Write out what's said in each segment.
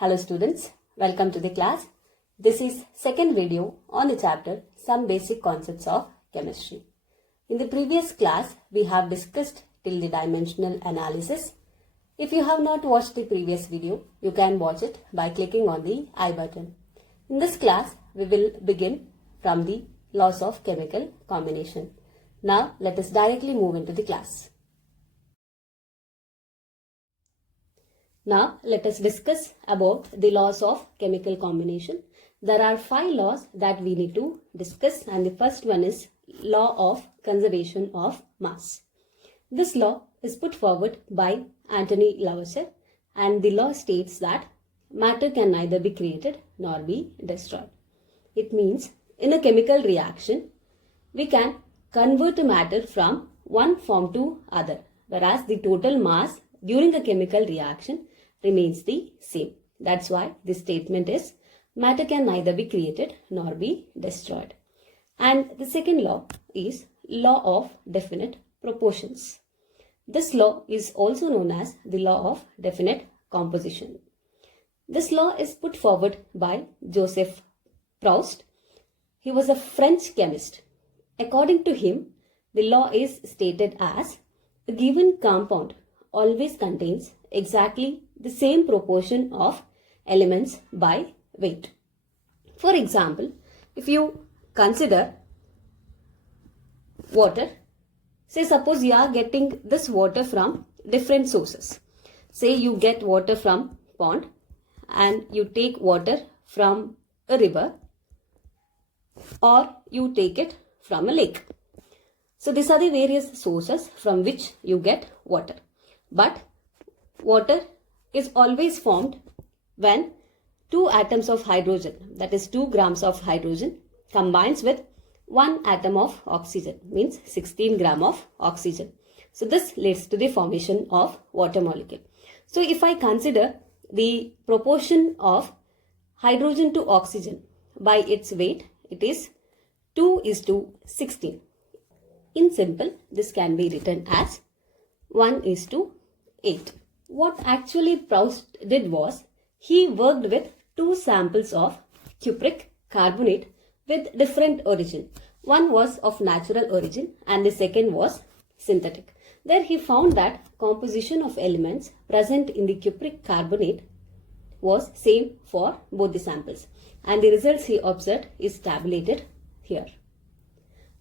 Hello students, welcome to the class. This is second video on the chapter Some Basic Concepts of Chemistry. In the previous class, we have discussed till the dimensional analysis. If you have not watched the previous video, you can watch it by clicking on the I button. In this class, we will begin from the laws of chemical combination. Now, let us directly move into the class. Now, let us discuss about the laws of chemical combination. There are 5 laws that we need to discuss, and the first one is law of conservation of mass. This law is put forward by Anthony Lavoisier, and the law states that matter can neither be created nor be destroyed. It means in a chemical reaction, we can convert matter from one form to other, whereas the total mass during a chemical reaction remains the same. That's why this statement is matter can neither be created nor be destroyed. And the second law is law of definite proportions. This law is also known as the law of definite composition. This law is put forward by Joseph Proust. He was a French chemist. According to him, the law is stated as a given compound always contains exactly the same proportion of elements by weight. For example, if you consider water, say suppose you are getting this water from different sources. Say you get water from pond and you take water from a river, or you take it from a lake. So these are the various sources from which you get water. But water is always formed when 2 atoms of hydrogen, that is 2 grams of hydrogen, combines with 1 atom of oxygen, means 16 gram of oxygen. So this leads to the formation of water molecule. So if I consider the proportion of hydrogen to oxygen by its weight, it is 2:16. In simple, this can be written as 1:8. What actually Proust did was, he worked with 2 samples of cupric carbonate with different origin. One was of natural origin and the second was synthetic. There he found that composition of elements present in the cupric carbonate was same for both the samples, and the results he observed is tabulated here.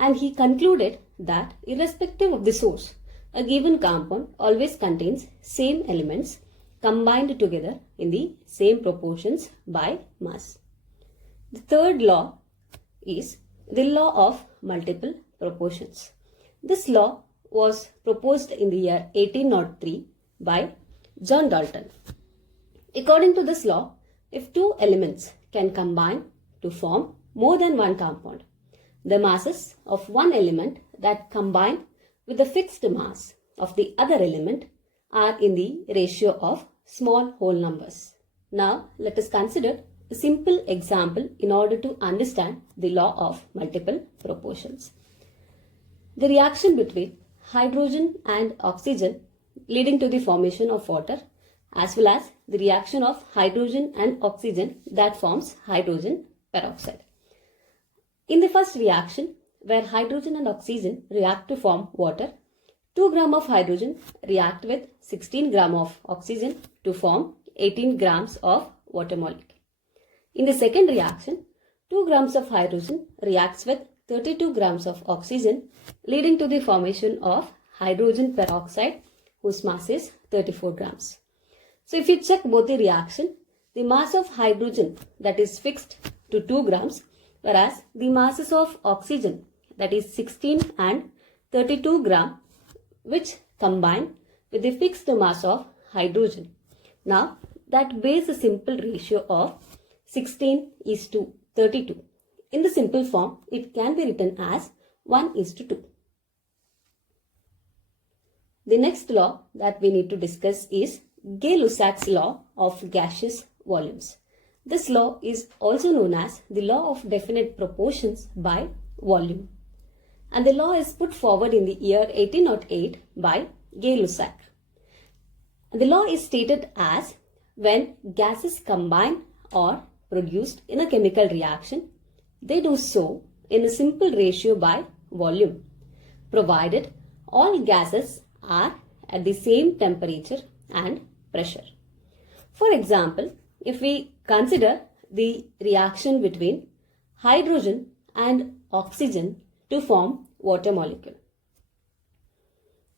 And he concluded that irrespective of the source, a given compound always contains same elements combined together in the same proportions by mass. The third law is the law of multiple proportions. This law was proposed in the year 1803 by John Dalton. According to this law, if 2 elements can combine to form more than one compound, the masses of one element that combine with the fixed mass of the other element are in the ratio of small whole numbers. Now, let us consider a simple example in order to understand the law of multiple proportions. The reaction between hydrogen and oxygen leading to the formation of water, as well as the reaction of hydrogen and oxygen that forms hydrogen peroxide. In the first reaction, where hydrogen and oxygen react to form water, 2 gram of hydrogen react with 16 gram of oxygen to form 18 grams of water molecule. In the second reaction, 2 grams of hydrogen reacts with 32 grams of oxygen, leading to the formation of hydrogen peroxide, whose mass is 34 grams. So if you check both the reaction, the mass of hydrogen, that is fixed to 2 grams, whereas the masses of oxygen, that is 16 and 32 gram, which combine with the fixed mass of hydrogen. Now, that bears a simple ratio of 16:32. In the simple form, it can be written as 1:2. The next law that we need to discuss is Gay-Lussac's law of gaseous volumes. This law is also known as the law of definite proportions by volume. And the law is put forward in the year 1808 by Gay-Lussac. The law is stated as when gases combine or produced in a chemical reaction, they do so in a simple ratio by volume, provided all gases are at the same temperature and pressure. For example, if we consider the reaction between hydrogen and oxygen to form water molecule.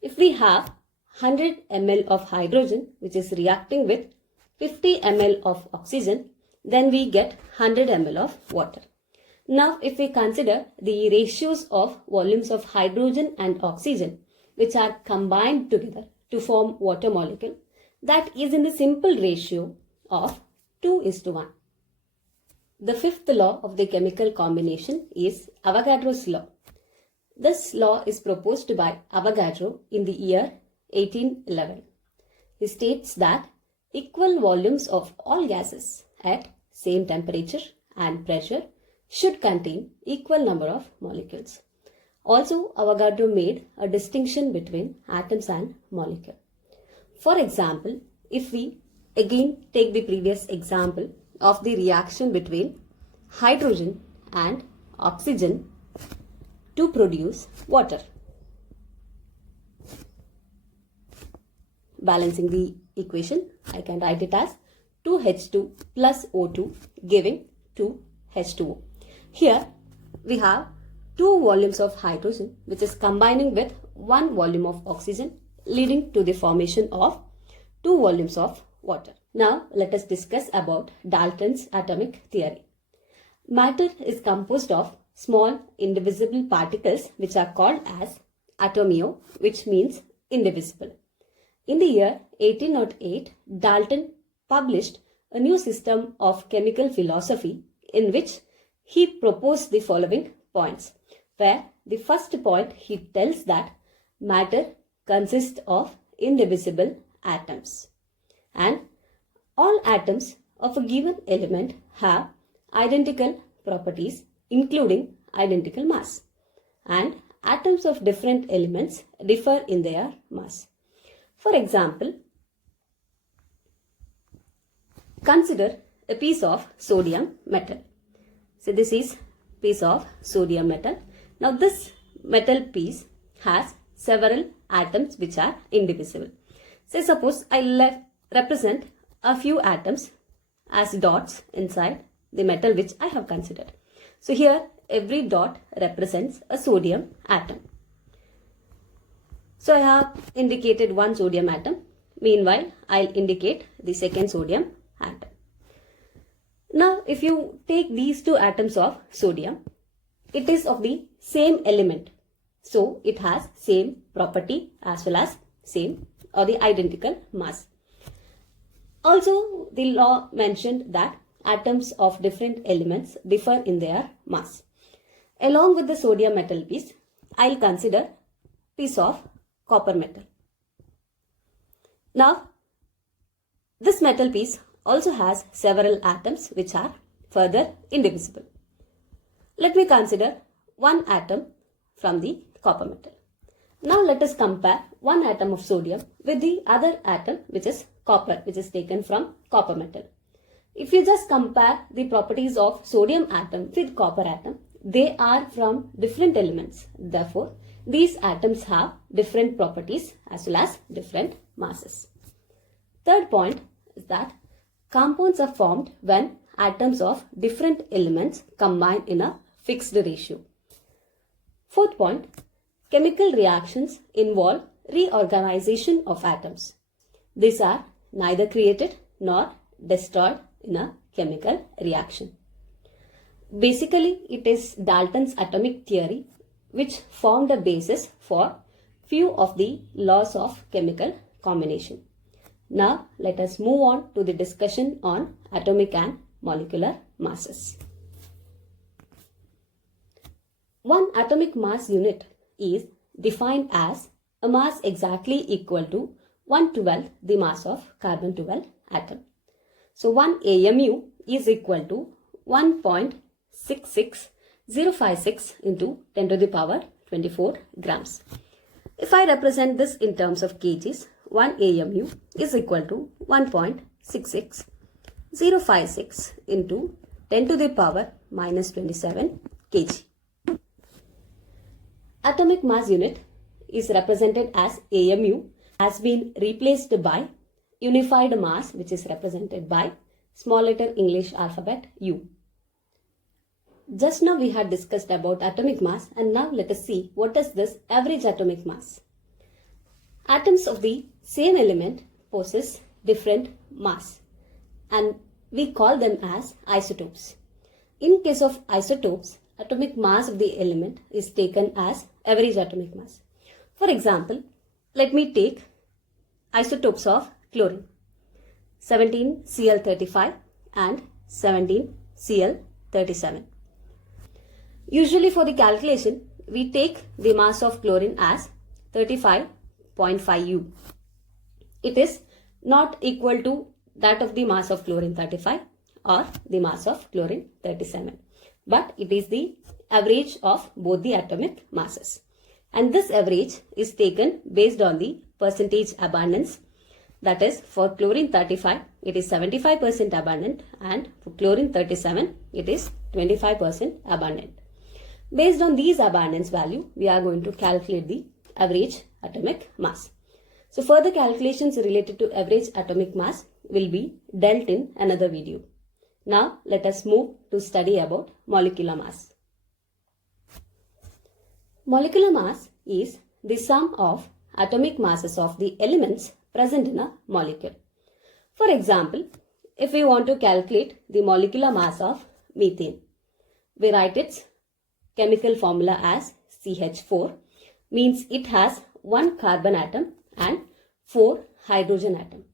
If we have 100 ml of hydrogen which is reacting with 50 ml of oxygen, then we get 100 ml of water. Now if we consider the ratios of volumes of hydrogen and oxygen which are combined together to form water molecule, that is in the simple ratio of 2:1. The fifth law of the chemical combination is Avogadro's law. This law is proposed by Avogadro in the year 1811. He states that equal volumes of all gases at same temperature and pressure should contain equal number of molecules. Also, Avogadro made a distinction between atoms and molecule. For example, if we again take the previous example of the reaction between hydrogen and oxygen to produce water. Balancing the equation, I can write it as 2H2 plus O2 giving 2H2O. Here we have 2 volumes of hydrogen which is combining with 1 volume of oxygen, leading to the formation of 2 volumes of water. Now let us discuss about Dalton's atomic theory. Matter is composed of small indivisible particles which are called as atomio, which means indivisible. In the year 1808, Dalton published a new system of chemical philosophy in which he proposed the following points, where the first point he tells that matter consists of indivisible atoms and all atoms of a given element have identical properties including identical mass, and atoms of different elements differ in their mass. For example, consider a piece of sodium metal. So this is piece of sodium metal. Now this metal piece has several atoms which are indivisible. Say suppose I represent a few atoms as dots inside the metal which I have considered. So here every dot represents a sodium atom. So I have indicated one sodium atom. Meanwhile, I'll indicate the second sodium atom. Now if you take these 2 atoms of sodium, it is of the same element. So it has same property as well as same or the identical mass. Also, the law mentioned that atoms of different elements differ in their mass. Along with the sodium metal piece, I'll consider piece of copper metal. Now, this metal piece also has several atoms which are further indivisible. Let me consider one atom from the copper metal. Now let us compare one atom of sodium with the other atom which is copper, which is taken from copper metal. If you just compare the properties of sodium atom with copper atom, they are from different elements. Therefore, these atoms have different properties as well as different masses. Third point is that compounds are formed when atoms of different elements combine in a fixed ratio. Fourth point, chemical reactions involve reorganization of atoms. These are neither created nor destroyed in a chemical reaction. Basically, it is Dalton's atomic theory which formed a basis for few of the laws of chemical combination. Now, let us move on to the discussion on atomic and molecular masses. One atomic mass unit is defined as a mass exactly equal to 1/12 the mass of carbon-12 atom. So 1 AMU is equal to 1.66056 into 10 to the power 24 grams. If I represent this in terms of kgs, 1 AMU is equal to 1.66056 0.66056 into 10 to the power minus 27 kg. Atomic mass unit is represented as AMU, has been replaced by unified mass, which is represented by small letter English alphabet U. Just now we had discussed about atomic mass, and now let us see what is this average atomic mass. Atoms of the same element possess different mass, and we call them as isotopes. In case of isotopes, atomic mass of the element is taken as average atomic mass. For example, let me take isotopes of chlorine, 17Cl35 and 17Cl37. Usually for the calculation, we take the mass of chlorine as 35.5 U. It is not equal to that of the mass of chlorine 35 or the mass of chlorine 37. But it is the average of both the atomic masses. And this average is taken based on the percentage abundance. That is, for chlorine 35, it is 75% abundant, and for chlorine 37, it is 25% abundant. Based on these abundance value, we are going to calculate the average atomic mass. So further calculations related to average atomic mass will be dealt in another video. Now let us move to study about molecular mass. Molecular mass is the sum of atomic masses of the elements present in a molecule. For example, if we want to calculate the molecular mass of methane, we write its chemical formula as CH4, means it has one carbon atom and 4 hydrogen atom.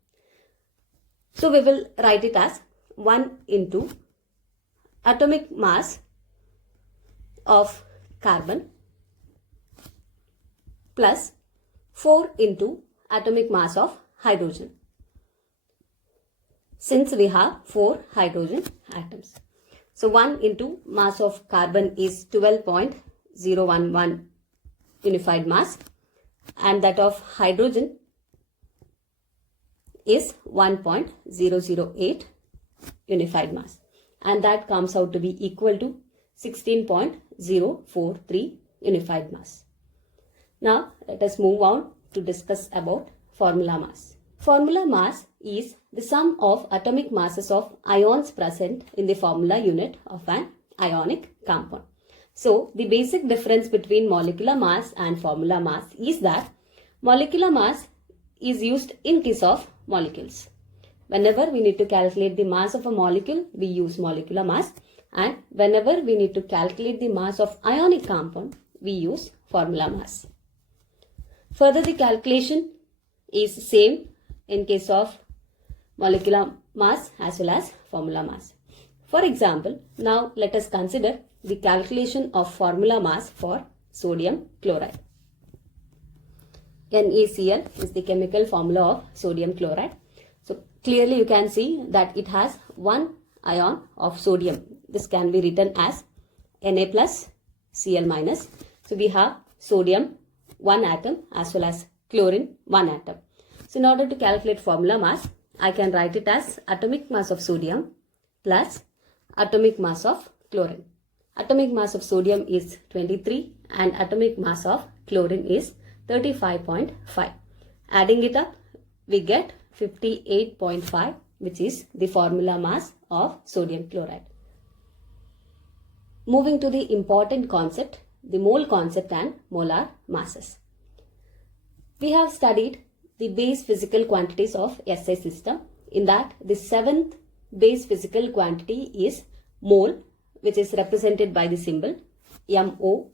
So we will write it as 1 into atomic mass of carbon plus 4 into atomic mass of hydrogen, since we have 4 hydrogen atoms. So 1 into mass of carbon is 12.011 unified mass, and that of hydrogen is 1.008 unified mass, and that comes out to be equal to 16.043 unified mass. Now let us move on to discuss about formula mass. Formula mass is the sum of atomic masses of ions present in the formula unit of an ionic compound. So the basic difference between molecular mass and formula mass is that molecular mass is used in case of molecules. Whenever we need to calculate the mass of a molecule, we use molecular mass, and whenever we need to calculate the mass of ionic compound, we use formula mass. Further, the calculation is same in case of molecular mass as well as formula mass. For example, now let us consider the calculation of formula mass for sodium chloride. NaCl is the chemical formula of sodium chloride. So clearly you can see that it has one ion of sodium. This can be written as Na plus Cl minus. So we have sodium 1 atom as well as chlorine 1 atom. So in order to calculate formula mass, I can write it as atomic mass of sodium plus atomic mass of chlorine. Atomic mass of sodium is 23 and atomic mass of chlorine is 35.5. Adding it up, we get 58.5, which is the formula mass of sodium chloride. Moving to the important concept, the mole concept and molar masses. We have studied the base physical quantities of SI system. In that, the 7th base physical quantity is mole, which is represented by the symbol MOL,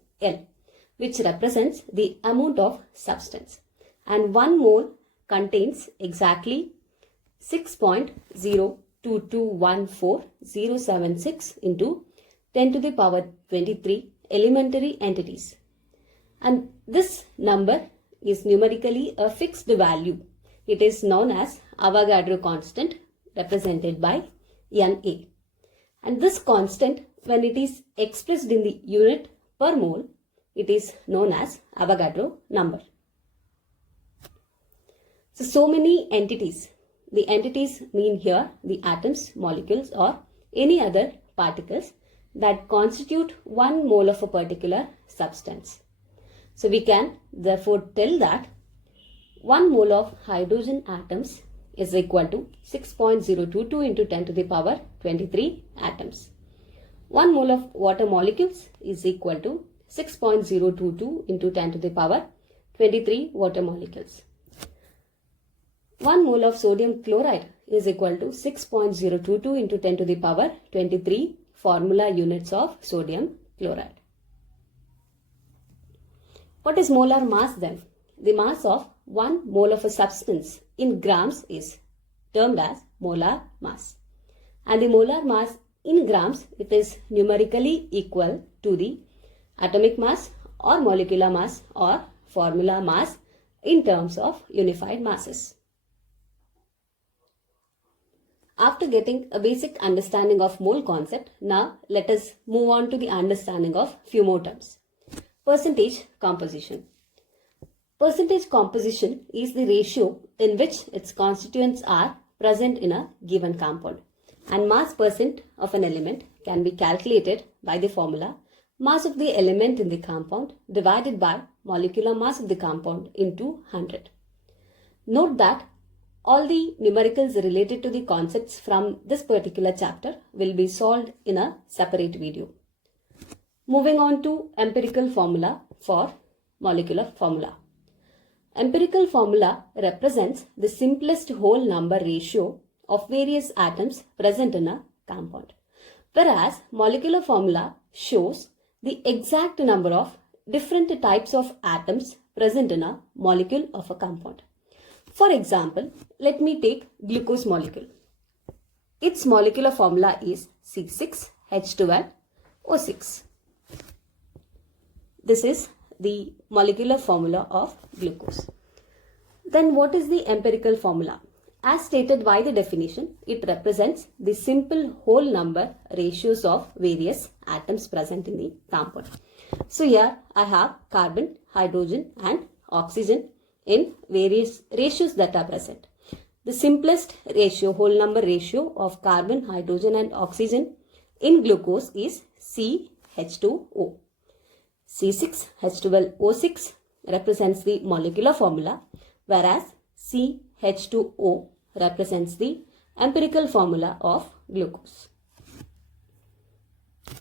which represents the amount of substance. And 1 mole contains exactly 6.02214,076 into 10 to the power 23 elementary entities. And this number is numerically a fixed value. It is known as Avogadro constant, represented by Na. And this constant, when it is expressed in the unit per mole, it is known as Avogadro number. So many entities The entities mean here the atoms, molecules or any other particles that constitute 1 mole of a particular substance. So we can therefore tell that 1 mole of hydrogen atoms is equal to 6.022 into 10 to the power 23 atoms. 1 mole of water molecules is equal to 6.022 into 10 to the power 23 water molecules. 1 mole of sodium chloride is equal to 6.022 into 10 to the power 23 formula units of sodium chloride. What is molar mass then? The mass of 1 mole of a substance in grams is termed as molar mass. And the molar mass in grams, it is numerically equal to the atomic mass or molecular mass or formula mass in terms of unified masses. After getting a basic understanding of mole concept, now let us move on to the understanding of few more terms. Percentage composition. Percentage composition is the ratio in which its constituents are present in a given compound. And mass percent of an element can be calculated by the formula mass of the element in the compound divided by molecular mass of the compound into 100. Note that all the numericals related to the concepts from this particular chapter will be solved in a separate video. Moving on to empirical formula for molecular formula. Empirical formula represents the simplest whole number ratio of various atoms present in a compound, whereas molecular formula shows the exact number of different types of atoms present in a molecule of a compound. For example, let me take glucose molecule. Its molecular formula is C6H12O6. This is the molecular formula of glucose. Then what is the empirical formula? As stated by the definition, it represents the simple whole number ratios of various atoms present in the compound. So here I have carbon, hydrogen and oxygen in various ratios that are present. The simplest ratio, whole number ratio of carbon, hydrogen and oxygen in glucose is CH2O. C6H12O6 represents the molecular formula, whereas CH2O represents the empirical formula of glucose.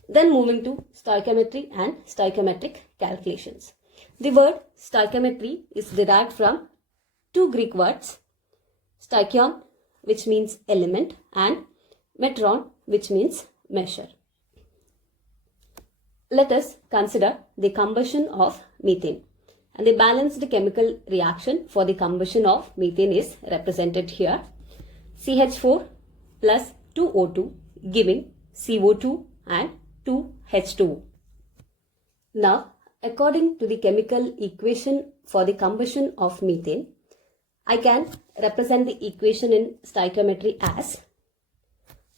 Then moving to stoichiometry and stoichiometric calculations. The word stoichiometry is derived from two Greek words, stoichion, which means element, and metron, which means measure. Let us consider the combustion of methane. And the balanced chemical reaction for the combustion of methane is represented here. CH4 plus 2O2 giving CO2 and 2H2O. Now, according to the chemical equation for the combustion of methane, I can represent the equation in stoichiometry as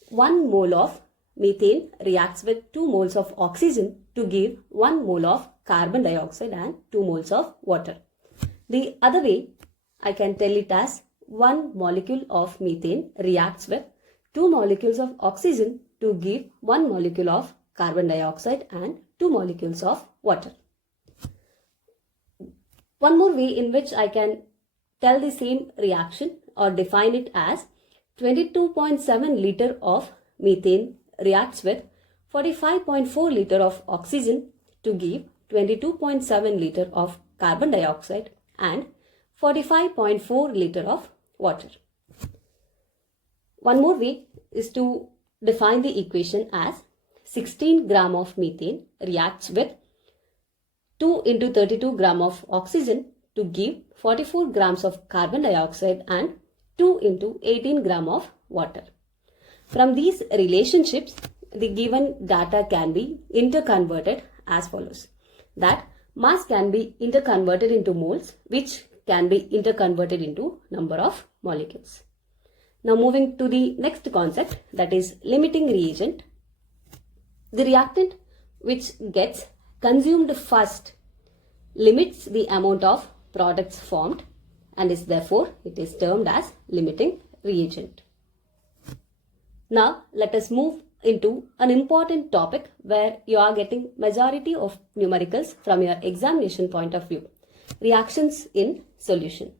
1 mole of methane reacts with 2 moles of oxygen to give 1 mole of carbon dioxide and 2 moles of water. The other way, I can tell it as 1 molecule of methane reacts with 2 molecules of oxygen to give 1 molecule of carbon dioxide and 2 molecules of water. One more way in which I can tell the same reaction or define it as 22.7 liter of methane reacts with 45.4 liter of oxygen to give 22.7 liter of carbon dioxide and 45.4 liter of water. One more way is to define the equation as 16 gram of methane reacts with 2 into 32 gram of oxygen to give 44 grams of carbon dioxide and 2 into 18 gram of water. From these relationships, the given data can be interconverted as follows. That mass can be interconverted into moles, which can be interconverted into number of molecules. Now moving to the next concept, that is limiting reagent. The reactant which gets consumed first limits the amount of products formed and is therefore it is termed as limiting reagent. Now let us move into an important topic where you are getting majority of numericals from your examination point of view. Reactions in solution.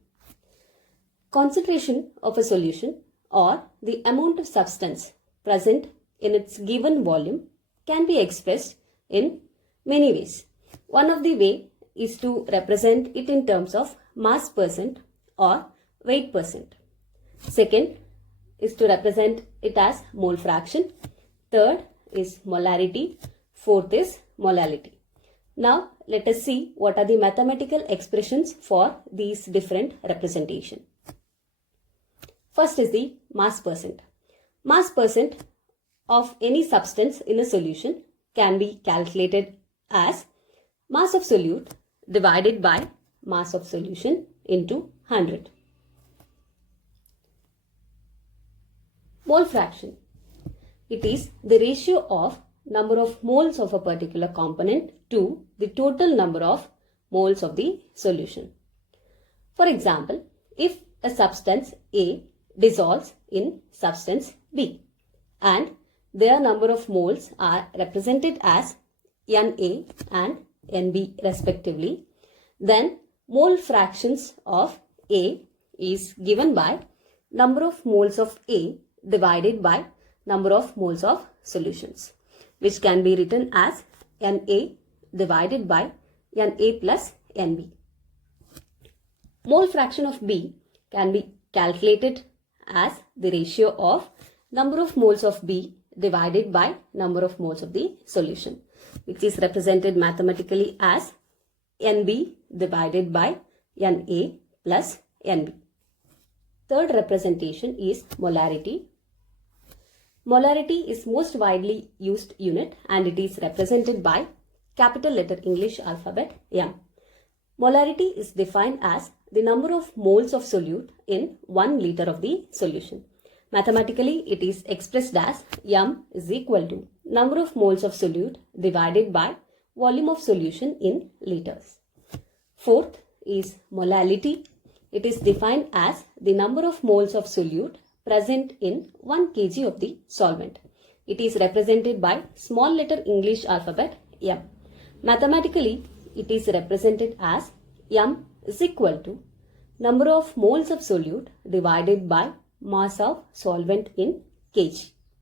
Concentration of a solution or the amount of substance present in its given volume can be expressed in many ways. One of the way is to represent it in terms of mass percent or weight percent. Second is to represent it as mole fraction. Third is molarity. Fourth is molality. Now let us see what are the mathematical expressions for these different representation. First is the mass percent. Mass percent of any substance in a solution can be calculated as mass of solute divided by mass of solution into 100. Mole fraction. It is the ratio of number of moles of a particular component to the total number of moles of the solution. For example, if a substance A dissolves in substance B and their number of moles are represented as Na and Nb respectively, then mole fractions of A is given by number of moles of A divided by number of moles of solutions, which can be written as Na divided by Na plus Nb. Mole fraction of B can be calculated as the ratio of number of moles of B divided by number of moles of the solution, which is represented mathematically as Nb divided by Na plus Nb. Third representation is molarity. Molarity is most widely used unit and it is represented by capital letter English alphabet M. Molarity is defined as the number of moles of solute in 1 liter of the solution. Mathematically, it is expressed as M is equal to number of moles of solute divided by volume of solution in liters. Fourth is molality. It is defined as the number of moles of solute present in 1 kg of the solvent. It is represented by small letter English alphabet M. Mathematically, it is represented as M is equal to number of moles of solute divided by mass of solvent in kg.